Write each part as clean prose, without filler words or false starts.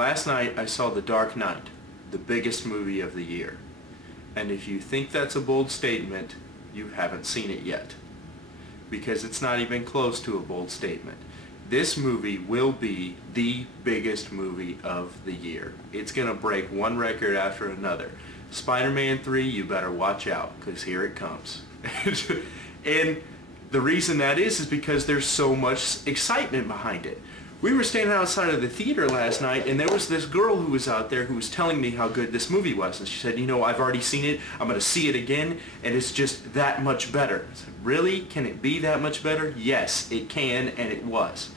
Last night I saw The Dark Knight, the biggest movie of the year. And if you think that's a bold statement, you haven't seen it yet. Because it's not even close to a bold statement. This movie will be the biggest movie of the year. It's going to break one record after another. Spider-Man 3, you better watch out, because here it comes. And the reason that is because there's so much excitement behind it. We were standing outside of the theater last night, and there was this girl who was out there who was telling me how good this movie was. And she said, you know, I've already seen it, I'm going to see it again, and it's just that much better. I said, really? Can it be that much better? Yes, it can, and it was.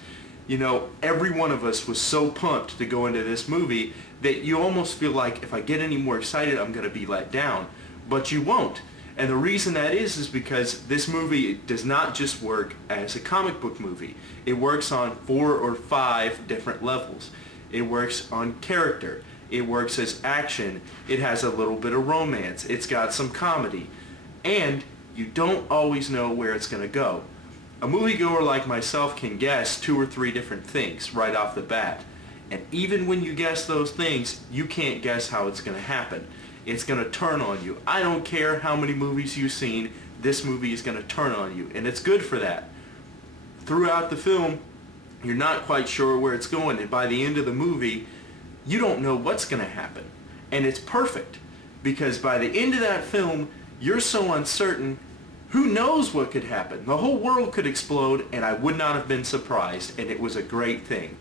You know, every one of us was so pumped to go into this movie that you almost feel like if I get any more excited, I'm going to be let down. But you won't. And the reason that is because this movie does not just work as a comic book movie. It works on 4 or 5 different levels. It works on character. It works as action. It has a little bit of romance. It's got some comedy. And you don't always know where it's going to go. A moviegoer like myself can guess 2 or 3 different things right off the bat. And even when you guess those things, you can't guess how it's going to happen. It's going to turn on you. I don't care how many movies you've seen, this movie is going to turn on you. And it's good for that. Throughout the film, you're not quite sure where it's going. And by the end of the movie, you don't know what's going to happen. And it's perfect. Because by the end of that film, you're so uncertain, who knows what could happen? The whole world could explode, and I would not have been surprised. And it was a great thing.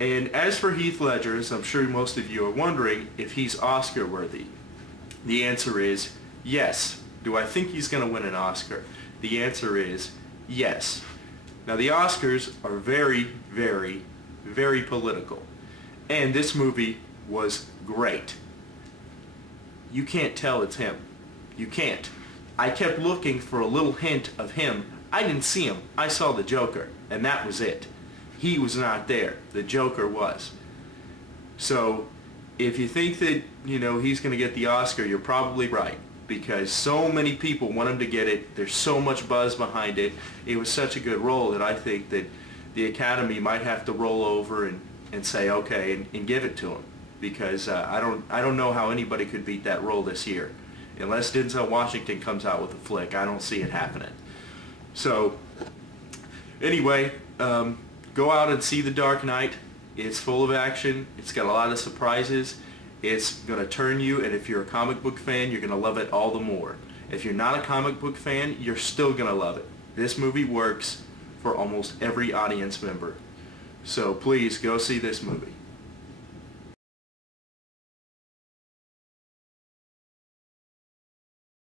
And as for Heath Ledger, as I'm sure most of you are wondering if he's Oscar worthy, the answer is yes. Do I think he's going to win an Oscar? The answer is yes. Now the Oscars are very, very, very political. And this movie was great. You can't tell it's him. You can't. I kept looking for a little hint of him. I didn't see him. I saw the Joker, and that was it. He was not there. The Joker was. So if you think that, you know, he's going to get the Oscar, you're probably right. Because so many people want him to get it. There's so much buzz behind it. It was such a good role that I think that the Academy might have to roll over and say, okay, and give it to him. Because I don't know how anybody could beat that role this year. Unless Denzel Washington comes out with a flick, I don't see it happening. So anyway, go out and see The Dark Knight. It's full of action. It's got a lot of surprises. It's going to turn you, and if you're a comic book fan, you're going to love it all the more. If you're not a comic book fan, you're still going to love it. This movie works for almost every audience member. So please go see this movie.